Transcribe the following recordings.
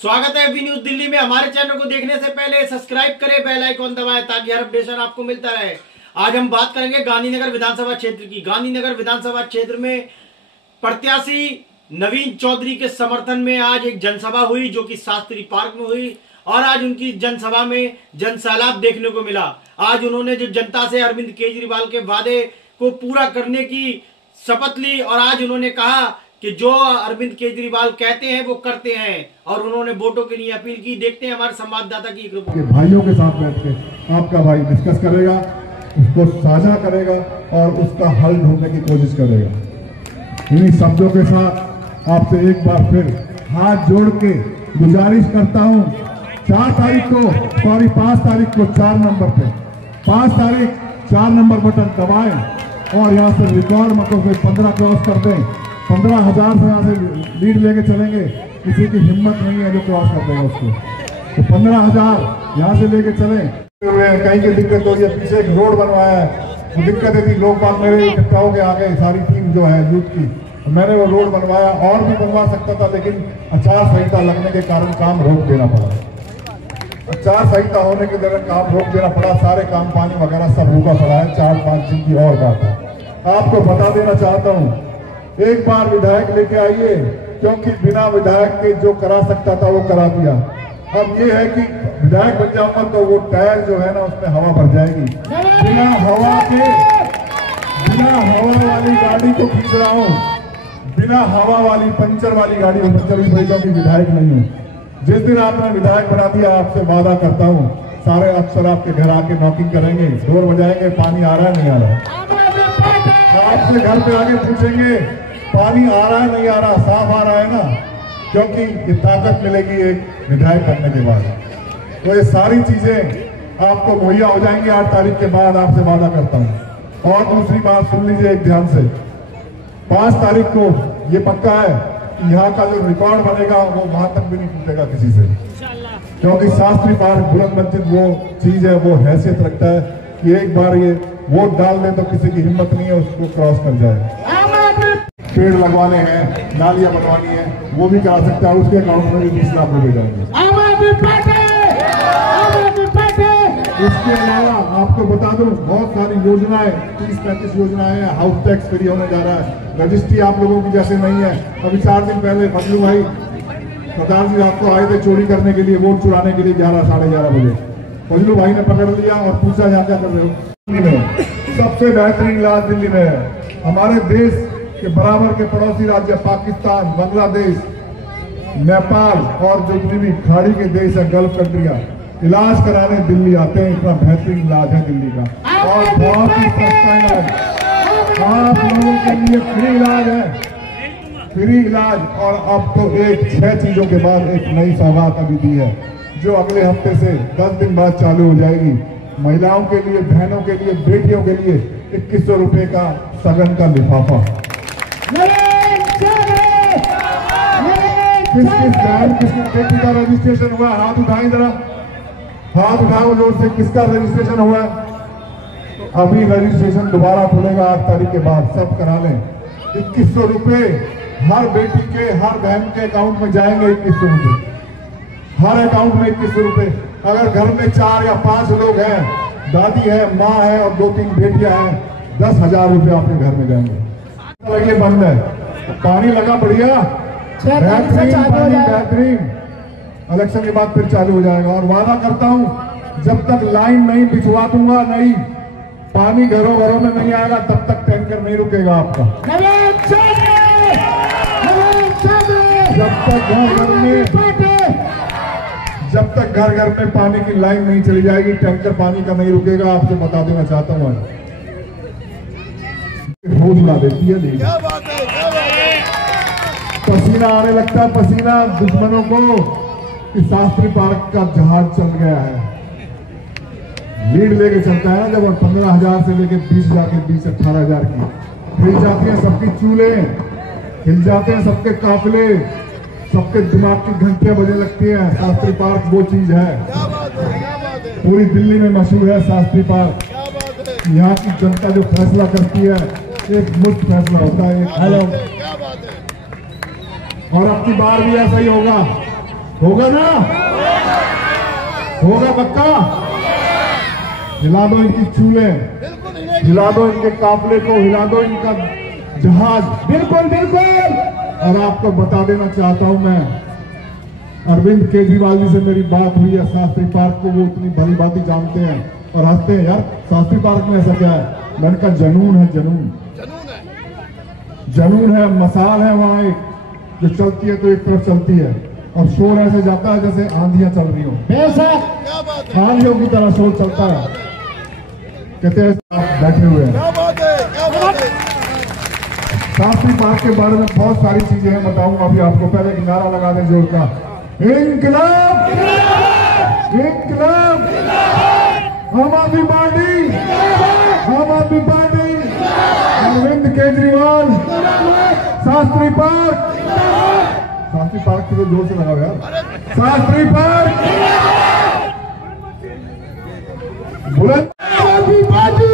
स्वागत है AB news Delhi में। हमारे चैनल को देखने से पहले सब्सक्राइब करें, बेल आइकॉन दबाएं ताकि हर अपडेशन आपको मिलता रहे। आज हम बात करेंगे गांधीनगर विधानसभा क्षेत्र की। गांधीनगर विधानसभा क्षेत्र में प्रत्याशी नवीन चौधरी के समर्थन में आज एक जनसभा हुई जो कि शास्त्री पार्क में हुई और आज उनकी जनसभा में जनसैलाब देखने को मिला। आज उन्होंने जो जनता से अरविंद केजरीवाल के वादे को पूरा करने की शपथ ली और आज उन्होंने कहा कि जो अरविंद केजरीवाल कहते हैं वो करते हैं और उन्होंने वोटों के लिए अपील की। देखते हैं हमारे संवाददाता की एक रिपोर्ट। भाइयों के साथ बैठ के आपका भाई डिस्कस करेगा, उसको साझा करेगा और उसका हल ढूंढने की कोशिश करेगा। इन्हीं शब्दों के साथ आपसे एक बार फिर हाथ जोड़ के गुजारिश करता हूं, 5 तारीख को 4 नंबर पे 5 तारीख 4 नंबर बटन दबाएं और यहाँ से रिकॉर्ड मतों से 15 क्रॉस कर दें। 15,000 से यहाँ से लीड लेके चलेंगे। किसी की हिम्मत नहीं है जो क्रॉस कर देगा उसको। तो 15,000 यहाँ से लेके चलें। कहीं की दिक्कत हो रही है, पीछे एक रोड बनवाया है, वो दिक्कत थी, लोग बात मेरे इकट्ठा होके आ गए, सारी टीम जो है यूथ की, मैंने वो रोड बनवाया। और भी बनवा सकता था लेकिन आचार संहिता लगने के कारण काम रोक देना पड़ा। आचार संहिता होने के दौरान काम रोक देना पड़ा। सारे काम पानी वगैरह सब रुका पड़ा है। 4-5 दिन की और बात है। आपको बता देना चाहता हूँ, एक बार विधायक लेके आइए, क्योंकि बिना विधायक के जो करा सकता था वो करा दिया। अब ये है कि विधायक बन जाऊंगा तो वो टायर जो है ना उसमें हवा भर जाएगी। बिना हवा वाली गाड़ी को खींच रहा हूँ, बिना हवा वाली पंचर वाली गाड़ी में पंचर भी क्योंकि विधायक नहीं हूँ। जिस दिन आपने विधायक बना दिया, आपसे वादा करता हूँ सारे अफसर आपके घर आके नॉकिंग करेंगे, डोर बजाएंगे, पानी आ रहा है नहीं आ रहा है। आपसे घर पे आके पूछेंगे पानी आ रहा है नहीं आ रहा, साफ आ रहा है ना, क्योंकि ये ताकत मिलेगी एक विधायक बनने के बाद। तो ये सारी चीजें आपको मुहैया हो जाएंगी 8 तारीख के बाद, आपसे वादा करता हूं। और दूसरी बात सुन लीजिए एक ध्यान से, 5 तारीख को ये पक्का है कि यहाँ का जो रिकॉर्ड बनेगा वो वहां तक भी नहीं टूटेगा किसी से, क्योंकि शास्त्री पार्क बुलंद मंजिल वो चीज है, वो हैसियत रखता है कि एक बार ये वोट डाल दे तो किसी की हिम्मत नहीं है उसको क्रॉस कर जाए। पेड़ लगवाने हैं, नालियां बनवानी है, वो भी करा सकता है। उसके अकाउंट में भी 20 लाख रुपए जाएंगे। इसके अलावा आपको बता दूं, बहुत सारी योजनाएं, 30-35 योजनाएं हैं। हाउस टैक्स फ्री होने जा रहा है, रजिस्ट्री आप लोगों की जैसे नहीं है। अभी 4 दिन पहले फजलू भाई सरदार जी आपको आए थे चोरी करने के लिए, वोट चुराने के लिए 11-11:30 बजे। फजलू भाई ने पकड़ लिया और पूछा यहाँ क्या कर रहे हो। सबसे बेहतरीन इलाज दिल्ली में है। हमारे देश के बराबर के पड़ोसी राज्य पाकिस्तान, बांग्लादेश, नेपाल और जो भी खाड़ी के देश है, गल्फ कंट्रियां, इलाज कराने दिल्ली आते हैं। इतना बेहतरीन इलाज है दिल्ली का और बहुत ही सस्ता इलाज आप लोगों के लिए। फ्री इलाज है, फ्री इलाज। और अब तो 6 चीजों के बाद एक नई सौगात अभी दी है जो अगले हफ्ते से 10 दिन बाद चालू हो जाएगी। महिलाओं के लिए, बहनों के लिए, बेटियों के लिए 2100 रुपए का सगन का लिफाफा। किस बेटी का रजिस्ट्रेशन हुआ? हाथ उठाएं जरा, हाथ उठाओ जोर से। किसका रजिस्ट्रेशन हुआ? अभी रजिस्ट्रेशन दोबारा खुलेगा 8 तारीख के बाद, सब करा लें। 2100 रुपए हर बेटी के, हर बहन के अकाउंट में जाएंगे। 2100 रुपए हर अकाउंट में, 2100 रुपए। अगर घर में 4 या 5 लोग हैं, दादी है, माँ है और 2-3 बेटियां हैं, 10,000 रुपए आपके घर में जाएंगे। ये बंद है, पानी लगा बढ़िया, बेहतरीन। इलेक्शन के बाद फिर चालू हो जाएगा और वादा करता हूं जब तक लाइन नहीं बिछवा दूंगा, नहीं पानी घरों घरों में नहीं आएगा, तब तक टैंकर नहीं रुकेगा आपका। जब तक घर घर में पानी की लाइन नहीं चली जाएगी, टैंकर पानी का नहीं रुकेगा। आपसे बता देना चाहता हूं। हौसला देती है, पसीना आने लगता है, पसीना दुश्मनों को कि शास्त्री पार्क का जहाज चल गया है। लीड लेके चलता है ना जब 15,000 से लेके 20,000 के बीच 18,000 की हिल जाती हैं सबकी चूल्हे, हिल जाते हैं सबके काफिले, सबके दिमाग की घंटियां बजने लगती हैं। शास्त्री पार्क वो चीज है, पूरी दिल्ली में मशहूर है शास्त्री पार्क। यहाँ की जनता जो फैसला करती है, एक मुफ्त फैसला होता है। हेलो, और अब की बार भी ऐसा ही होगा। होगा ना? होगा पक्का? हिला दो इनकी चूल्हे, हिला दो इनके काफले को, हिला दो इनका जहाज। बिल्कुल बिल्कुल। और आपको बता देना चाहता हूं मैं, अरविंद केजरीवाल जी से मेरी बात हुई है शास्त्री पार्क को, वो इतनी भली बात जानते हैं और हंसते हैं, यार शास्त्री पार्क में ऐसा क्या है? मैंने कहा जनून है, जनून जनून है, मसाल है वहां एक, जो चलती है तो एक तरफ चलती है और शोर ऐसे जाता है जैसे आंधियां चल रही हो, आंधियों की तरह शोर चलता है। कहते हैं आप बैठे हुए हैं। शास्त्री पार्क के बारे में बहुत सारी चीजें हैं, बताऊंगा अभी आपको। पहले एक नारा लगा दें जोर का, इंकलाब इंकलाब, आम Aadmi party, Aam Aadmi party, Arvind Kejriwal, Shastri park, Shastri park को जोर से लगाओ यार, शास्त्री पार्क, बुलंद आम आदमी पार्टी,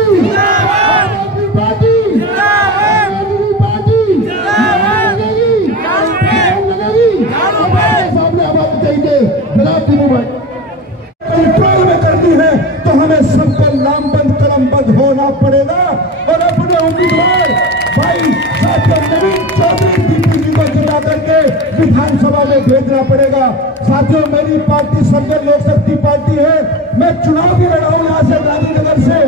कंट्रोल में करनी है तो हमें सबको नामबंद कलमबंद होना पड़ेगा और अपने उम्मीदवार भाई साथियों नवीन चौधरी दीपी जी को जिला करके विधानसभा में भेजना पड़ेगा। साथियों मेरी पार्टी संजय लोक शक्ति पार्टी है, मैं चुनाव भी लड़ा हूं यहाँ से गांधीनगर से।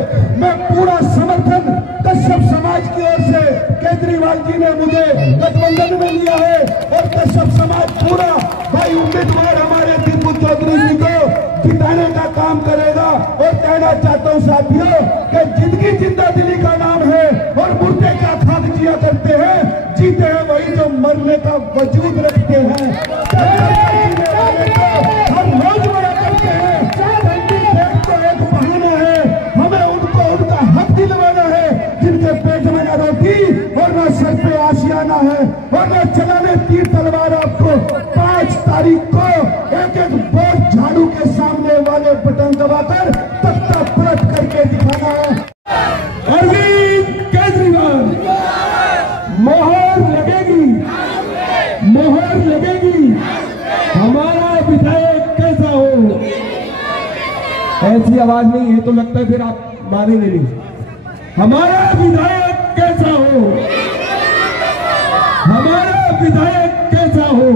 मैं पूरा समर्थन कश्यप समाज की ओर से, केजरीवाल जी ने मुझे गठबंधन में लिया है और कश्यप समाज पूरा भाई उम्मीदवार हमारे दीपू चौधरी जी को जिताने का काम करेगा। और कहना चाहता हूं साथियों कि जिंदगी जिंदा दिली का नाम है और मुर्दे का खाक जिया करते हैं, जीते हैं वही जो मरने का वजूद रखते हैं। हम रोज मरा करते हैं, तो एक बहाना है, हमें उनको उनका हक दिलवाना है जिनके पेट में न रोटी और न सर पे आशियाना है और न चलाने तीर तलवार। आपको 5 तारीख को एक एक वोट झाड़ू के सामने वाले बटन दबाकर तख्ता पलट करके दिखाना है। अरविंद केजरीवाल, मोहर लगेगी, मोहर लगेगी। हमारा विधायक कैसा हो? ऐसी आवाज नहीं है तो लगता है फिर आप मानेंगे नहीं। हमारा विधायक कैसा हो? हमारा विधायक कैसा हो?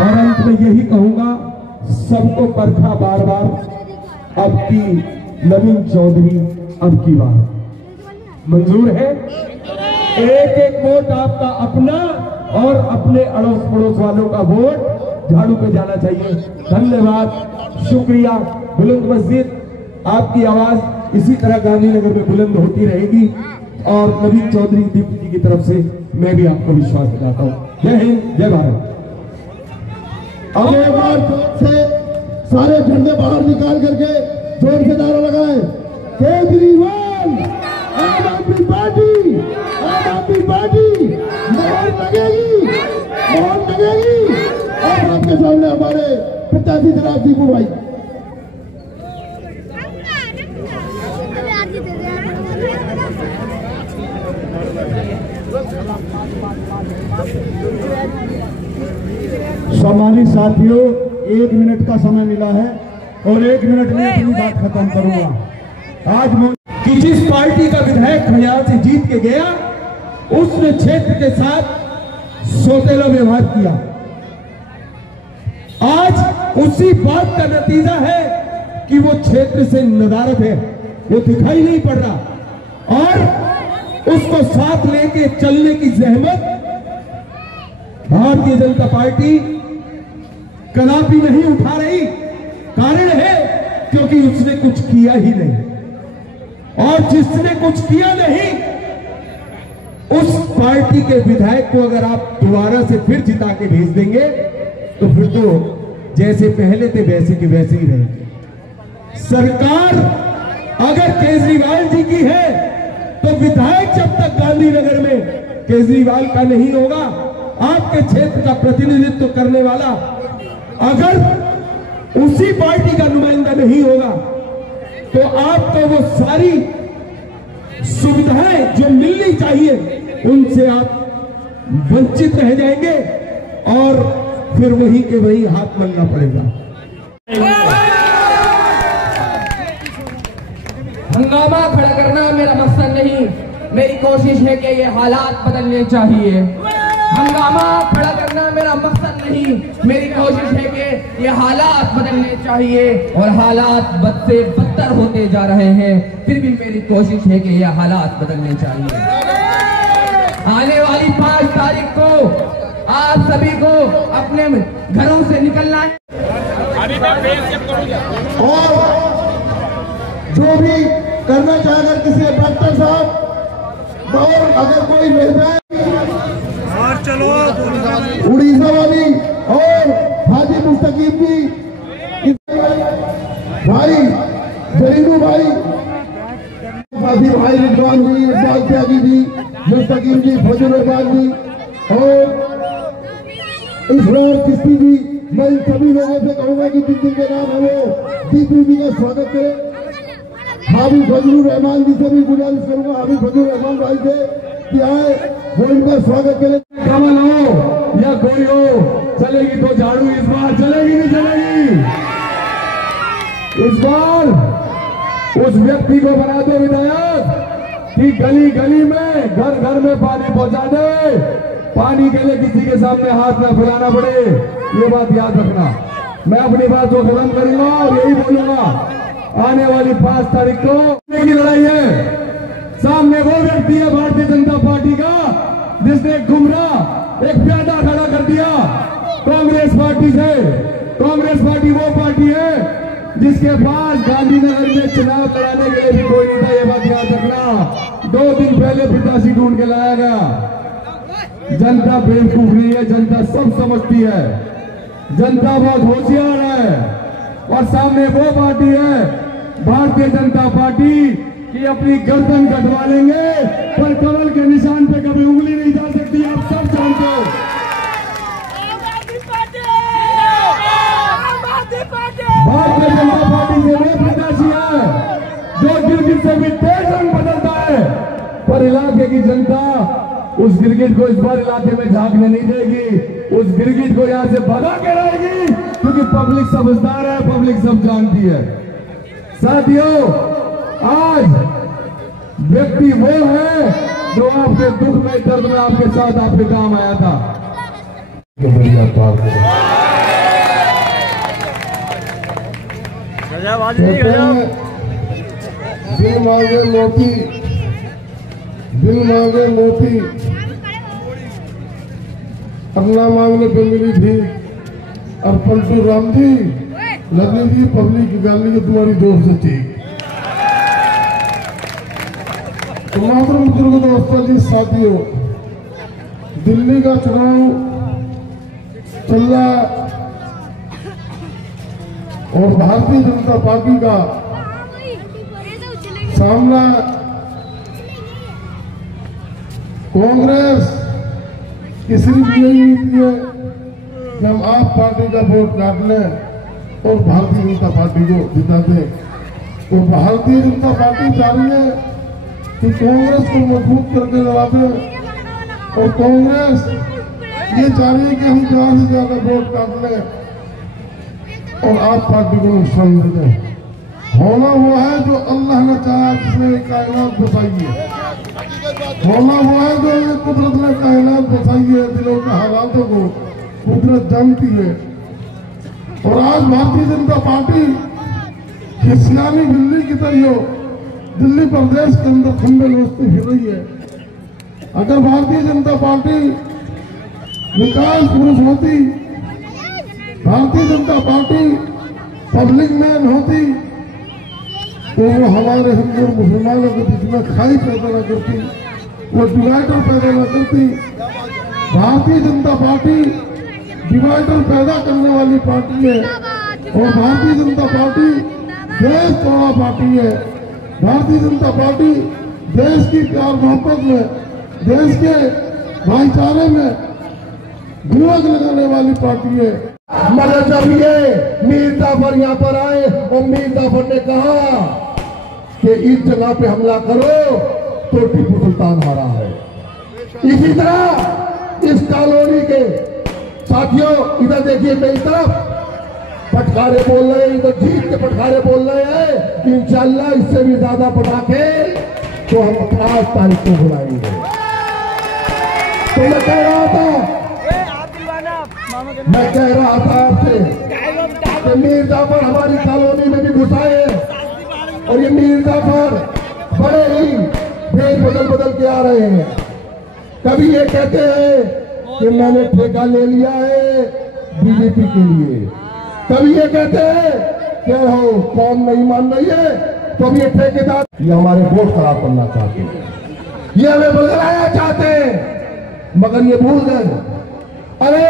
और अंत में यही कहूंगा, सबको परखा बार बार, अब की नवीन चौधरी अब की बार मंजूर है। एक एक वोट आपका अपना और अपने अड़ोस पड़ोस वालों का वोट झाड़ू पे जाना चाहिए। धन्यवाद, शुक्रिया। बुलंद मस्जिद, आपकी आवाज इसी तरह गांधीनगर में बुलंद होती रहेगी और नवीन चौधरी दीपू जी की तरफ से मैं भी आपको विश्वास दिलाता हूँ। जय हिंद, जय भारत। अब एक बार जोर से सारे झंडे बाहर निकाल करके जोर से नारा लगाए, केजरीवाल, आम आदमी पार्टी, आम आदमी पार्टी, मोहर लगेगी, मोहर लगेगी। और आपके सामने हमारे प्रत्याशी जनाब दीपू भाई। सम्मानित साथियों, 1 मिनट का समय मिला है और 1 मिनट में अपनी बात खत्म करूंगा। आज कि जिस पार्टी का विधायक यहाँ से जीत के गया, उसने क्षेत्र के साथ सौतेला व्यवहार किया। आज उसी बात का नतीजा है कि वो क्षेत्र से नदारद है, वो दिखाई नहीं पड़ रहा और उसको साथ लेके चलने की जहमत भारतीय जनता पार्टी कदापि नहीं उठा रही। कारण है क्योंकि उसने कुछ किया ही नहीं और जिसने कुछ किया नहीं उस पार्टी के विधायक को अगर आप दोबारा से फिर जिता के भेज देंगे तो फिर तो जैसे पहले थे वैसे के वैसे ही रहेंगे। सरकार अगर केजरीवाल जी की है तो विधायक जब तक गांधीनगर में केजरीवाल का नहीं होगा, आपके क्षेत्र का प्रतिनिधित्व करने वाला अगर उसी पार्टी का नुमाइंदा नहीं होगा तो आपको वो सारी सुविधाएं जो मिलनी चाहिए उनसे आप वंचित रह जाएंगे और फिर वहीं के वहीं हाथ मलना पड़ेगा। हंगामा खड़ा करना मेरा मकसद नहीं, मेरी कोशिश है कि ये हालात बदलने चाहिए। हंगामा खड़ा करना मेरा मकसद नहीं, मेरी कोशिश है कि ये हालात बदलने चाहिए और हालात बद से बदतर होते जा रहे हैं, फिर भी मेरी कोशिश है कि ये हालात बदलने चाहिए। आने वाली 5 तारीख को आप सभी को अपने घरों से निकलना है और जो भी करना चाहे किसी डॉक्टर साहब और अगर कोई महिला उड़ीसा वाली और हाजी मुस्तकीम जी भाई जरीनू भाई हाजी भाई रिजवान जी इकबाल त्यागी जी मुस्तकीम जी फजल रहमान जी और इसरार चिश्ती जी, मैं इन सभी लोगों से कहूंगा कि जिनके नाम है वो दीपी का स्वागत करें। हाफिज फजलुर रहमान जी से भी गुजारिश करूंगा, हाफिज फजलुर रहमान भाई से कि आए वो इनका स्वागत करें। कमल हो या कोई हो, चलेगी तो झाड़ू इस बार चलेगी नहीं चलेगी? इस बार उस व्यक्ति को बना दो विधायक कि गली गली में घर घर में पानी पहुंचा दे, पानी के लिए किसी के सामने हाथ ना फैलाना पड़े, ये बात याद रखना। मैं अपनी बात को खत्म करूंगा और यही बोलूंगा, आने वाली 5 तारीख को की लड़ाई है। सामने वो व्यक्ति है भारतीय जनता पार्टी का जिसने गुमराह एक प्यादा खड़ा कर दिया कांग्रेस पार्टी से। कांग्रेस पार्टी वो पार्टी है जिसके पास गांधीनगर में चुनाव कराने के लिए भी कोई नहीं था, ये बात याद रखना। 2 दिन पहले प्रत्याशी ढूंढ के लाया गया। जनता बेवकूफ नहीं है, जनता सब समझती है, जनता बहुत होशियार है। और सामने वो पार्टी है भारतीय जनता पार्टी की अपनी गर्दन कटवा लेंगे पर कमल के निशान पे कभी उंगली नहीं जा सकती, आप सब जानते हो। भारतीय जनता पार्टी के वे प्रत्याशी है जो गिरगिट से भी तेज रंग बदलता है, पर इलाके की जनता उस गिरगिट को इस बार इलाके में झांकने नहीं देगी, उस गिरगिट को यहां से भगा के रहेगी, क्योंकि पब्लिक समझदार है, पब्लिक सब जानती है। साथियों, आज व्यक्ति वो है जो आपके दुख में दर्द में आपके साथ आपके काम आया था। दिल मांगे मोती, दिल मांगे मोती, अल्लाह मांगने पे मिली थी। और पलटू राम जी लगनी थी पब्लिक की गाली की तुम्हारी जोर से थी। तो मोहतरम बुजुर्ग दोस्तों जी, साथियों, दिल्ली का चुनाव चल रहा और भारतीय जनता पार्टी का सामना कांग्रेस की सिर्फ यही नीति है कि हम आप पार्टी का वोट काट लें और भारतीय जनता पार्टी को जिता दें। तो भारतीय जनता पार्टी चाह रही है कि कांग्रेस को मजबूत करके लड़ा दें और कांग्रेस ये चाह रही है कि हम ज्यादा से ज्यादा वोट काट लें और आप पार्टी को नुकसान दे दें। होना वो है जो अल्लाह ने चाहा, जिसने कायनात बसाई है। होना वो है जो ये कुदरत ने कायनात बसाई है, दिलों के हालातों को कुदरत जानती है। और आज भारतीय जनता पार्टी हिस्सानी दिल्ली की तरह हो, दिल्ली प्रदेश के अंदर खंबे नोचती फिर रही है। अगर भारतीय जनता पार्टी विकास पुरुष होती, Bharatiya Janata party public man होती, तो वो हमारे हिंदू मुसलमानों के बीच में खाई पैदा न करती, वो डिवाइडर पैदा न करती। भारतीय जनता पार्टी डिवाइडर पैदा करने वाली पार्टी है और भारतीय जनता पार्टी देश तोड़ा पार्टी है। भारतीय जनता पार्टी देश की प्यार मोहब्बत में, देश के भाईचारे में धुआं लगाने वाली पार्टी है। मगर जब ये मीर जाफर यहाँ पर आए और मीर जाफर ने कहा कि इस जगह पे हमला करो तो टीपू सुल्तान हारा है। इसी तरह इस कॉलोनी के साथियों इधर देखिए मेरी तरफ, पटखारे बोल रहे हैं, इधर जीत के पटखारे बोल रहे हैं। इंशाल्लाह इससे भी ज्यादा पटाखे तो हम 5 तारीख को बुलाएंगे। तो मैं कह रहा था आपसे कि मीर जाफर हमारी कॉलोनी में भी घुसाए, और ये मीर जाफर बड़े ही भेद बदल के आ रहे हैं। कभी ये कहते हैं कि मैंने ठेका ले लिया है बीजेपी के लिए, कभी ये कहते हैं कि हो कौम नहीं मान रही है तो अब ये ठेकेदार ये हमारे वोट खराब करना चाहते हैं, ये हमें बदलाना चाहते हैं, मगर ये भूल गए। अरे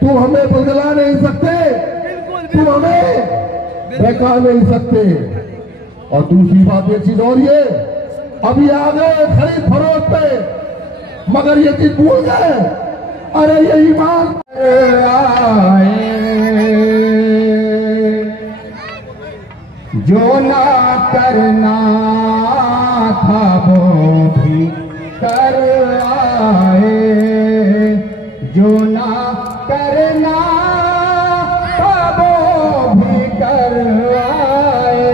तुम हमें बदला नहीं सकते, तुम हमें बहका नहीं सकते। और दूसरी बात एक चीज और, ये अभी आ गए खरीद फरोख्त पे, मगर ये चीज भूल गए। अरे ये ईमान आए जो ना करना था वो भी कर आए, जो ना करना था वो भी कर आए,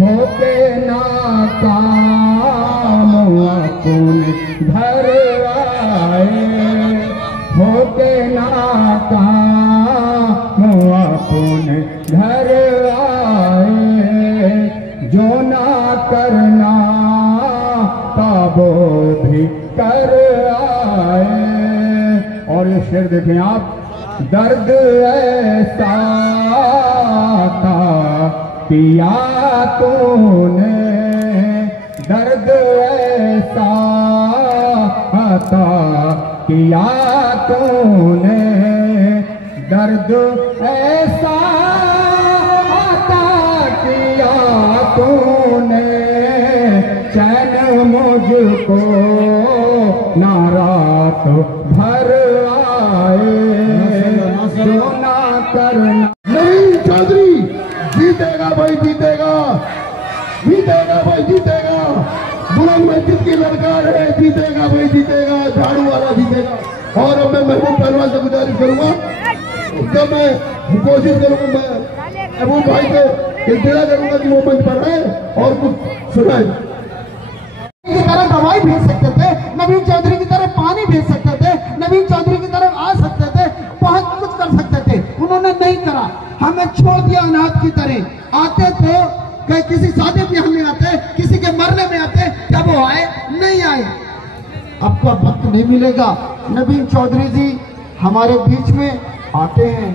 होके नाकाम अपने घर आए, होके नाकाम अपने घर आए, जो ना करना था वो भी कर आए। और ये शेर देखें आप, दर्द ऐसा था पिया तूने, दर्द ऐसा था पिया तूने, दर्द ऐसा था किया तूने, चैन मुझको ना रात भर आए, जो ना करना। नहीं चौधरी जीतेगा भाई, जीतेगा, जीतेगा भाई, जीतेगा। बुलंद मस्जिद की लड़कार है, जीतेगा भाई, जीतेगा, झाड़ू वाला जीतेगा। और अब मैं महबूब पहलवान से गुजारिश करूंगा, जब मैं कोशिश करूंगा मैं महबूब भाई को इंतजार करूंगा कि वो मंच पर है और कुछ सुनाए। की तरह दवाई भेज सकते थे, नवीन चौधरी की तरह पानी भेज सकते थे, नवीन चौधरी की तरफ आ सकते थे, बहुत कुछ कर सकते थे, उन्होंने नहीं करा। हमें छोड़ दिया अनाथ की तरह। आते तो कहीं किसी शादी ब्याह में आते, किसी के मरने में आते, क्या वो आए? नहीं आए। आपको वक्त नहीं मिलेगा। नवीन चौधरी जी हमारे बीच में आते हैं,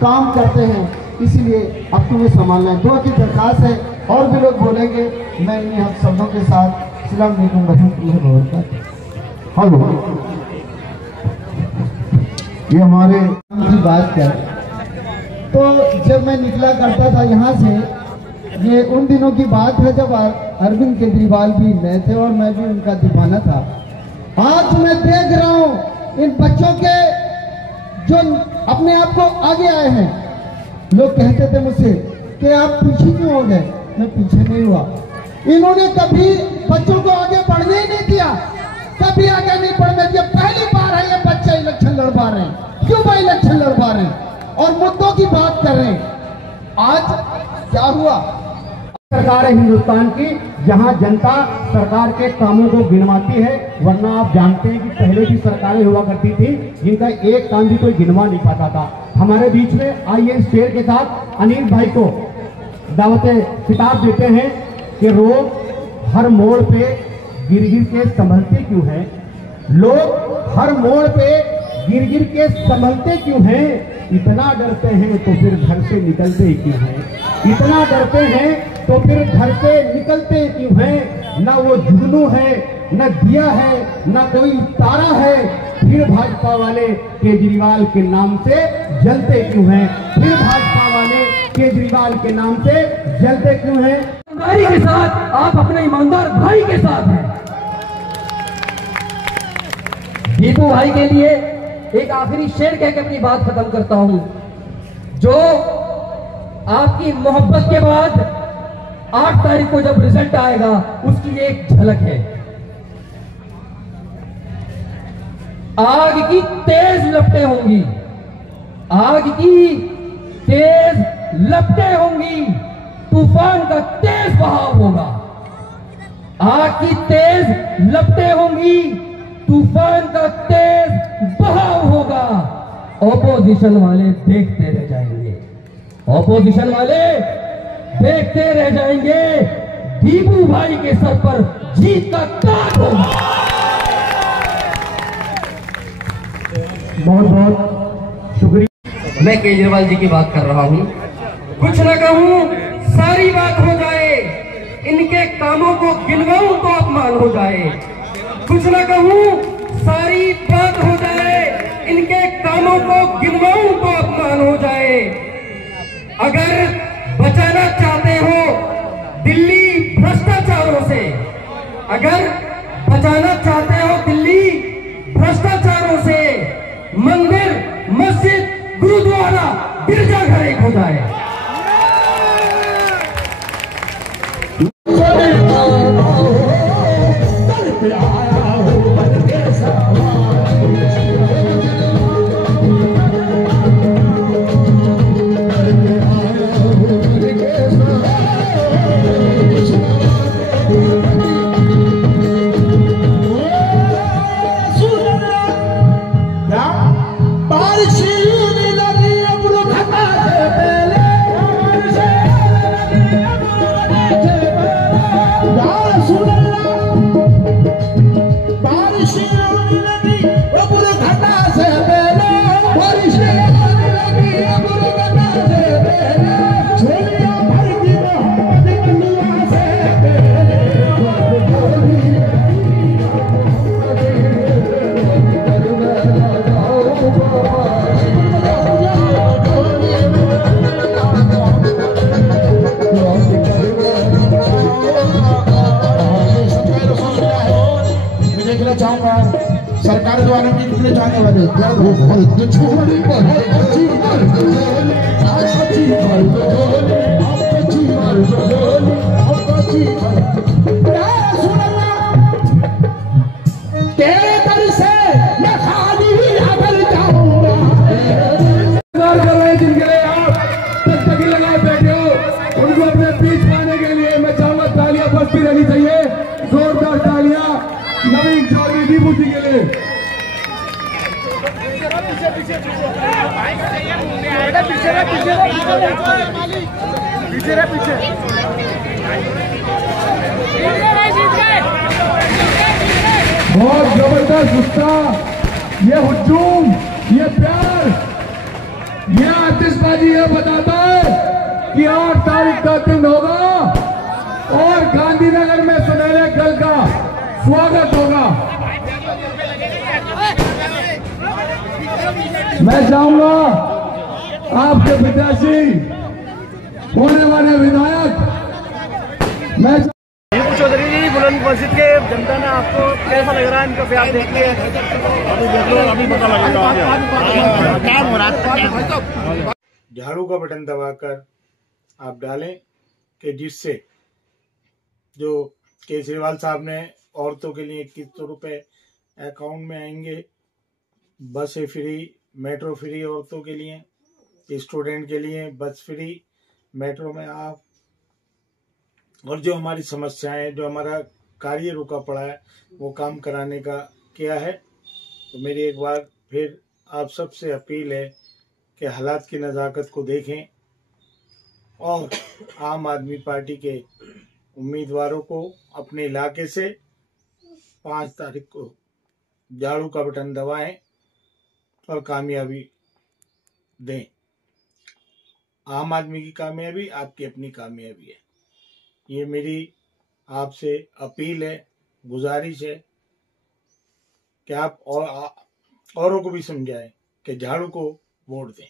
काम करते हैं, इसलिए अब तुम्हें संभालना है। दुआ की दरखास्त है, और भी लोग बोलेंगे, मैं इन्हीं हम शब्दों के साथ सलाम अलैकुम रहमतुल्लाहि। हेलो, ये हमारे की बात क्या, तो जब मैं निकला करता था यहाँ से, ये उन दिनों की बात है जब अरविंद केजरीवाल भी नए थे और मैं भी उनका दीवाना था। आज मैं देख रहा हूँ इन बच्चों के जो अपने आप को आगे आए हैं। लोग कहते थे मुझसे कि आप पीछे क्यों हो गए? मैं पीछे नहीं हुआ। इन्होंने कभी बच्चों को आगे बढ़ने ही नहीं दिया, कभी आगे नहीं बढ़ने दिया। पहली बार है ये बच्चे इलेक्शन लड़वा रहे हैं। क्यों भाई इलेक्शन लड़वा रहे हैं और मुद्दों की बात कर रहे हैं? आज क्या हुआ? सरकार है हिंदुस्तान की, जहां जनता सरकार के कामों को गिनवाती है, वरना आप जानते हैं कि पहले भी सरकारें हुआ करती थी जिनका एक काम भी कोई गिनवा नहीं पाता था। हमारे बीच में आइए इस शेर के साथ अनिल भाई को दावतें खिताब देते हैं कि रोग हर मोड़ पे गिर गिर के संभलते क्यों हैं, लोग हर मोड़ पे गिर गिर के संभलते क्यों हैं, इतना डरते हैं तो फिर घर से निकलते क्यों हैं, इतना डरते हैं तो फिर घर से निकलते क्यों हैं। न वो जुगनू है, न दिया है, न कोई तारा है, फिर भाजपा वाले केजरीवाल के नाम से जलते क्यों हैं, फिर भाजपा वाले केजरीवाल के नाम से जलते क्यों हैं। ईमानदारी के साथ आप अपने ईमानदार भाई के साथ हैं। दीपू भाई के लिए एक आखिरी शेर कह के अपनी बात खत्म करता हूं, जो आपकी मोहब्बत के बाद 8 तारीख को जब रिजल्ट आएगा उसकी एक झलक है। आग की तेज लपटें होंगी, आग की तेज लपटें होंगी, तूफान का तेज बहाव होगा। आग की तेज लपटें होंगी, तूफान का तेज बहाव होगा। ऑपोजिशन वाले देखते रह जाएंगे, ऑपोजिशन वाले देखते रह जाएंगे। दीपू भाई के सर पर जीत का ताज होगा। बहुत बहुत शुक्रिया। मैं केजरीवाल जी की बात कर रहा हूं। कुछ न कहूं, सारी बात हो जाए, इनके कामों को गिनवाऊं तो अपमान हो जाए। कुछ न कहूं, सारी बात हो जाए, इनके कामों को गिनवाऊं तो अपमान हो जाए। अगर बचाना चाहते हो दिल्ली भ्रष्टाचारों से, अगर बचाना चाहते हो दिल्ली भ्रष्टाचारों से, मंदिर, मस्जिद, गुरुद्वारा, गिरजाघर एक हो जाए। सरकार द्वारा भी कितने जाने वाले तेरे दर से मैं खाली ही अगर जाऊंगा। जिनके लिए आप टकटकी लगाए बैठे हो, उनको अपने बीच पाने के लिए मैं चाहूंगा तालियां बजती रहनी चाहिए, जोरदार तालियां नवीन चौधरी दीपू जी के लिए। बहुत जबरदस्त उत्साह, ये हुजूम, ये प्यार, ये आतिशबाजी ये बताता है कि 8 तारीख का दिन होगा और गांधीनगर में सुनहरे कल का स्वागत होगा। मैं चाहूंगा आपके प्रत्याशी होने वाले विधायक, मैं दीपू चौधरी जी, बुलंद मस्जिद के जनता ने आपको कैसा लग रहा है इनका प्यार देख के? अभी पता लगेगा। झाड़ू का बटन दबाकर आप डालें कि जिससे जो केजरीवाल साहब ने औरतों के लिए 2100 रुपए अकाउंट में आएंगे, बसें फ्री, मेट्रो फ्री औरतों के लिए, स्टूडेंट के लिए बस फ्री, मेट्रो में आप, और जो हमारी समस्याएं, जो हमारा कार्य रुका पड़ा है वो काम कराने का क्या है। तो मेरी एक बार फिर आप सबसे अपील है कि हालात की नज़ाकत को देखें और आम आदमी पार्टी के उम्मीदवारों को अपने इलाके से 5 तारीख को झाड़ू का बटन दबाएं और कामयाबी दें। आम आदमी की कामयाबी आपकी अपनी कामयाबी है। ये मेरी आपसे अपील है, गुजारिश है कि आप और औरों को भी समझाएं कि झाड़ू को वोट दें।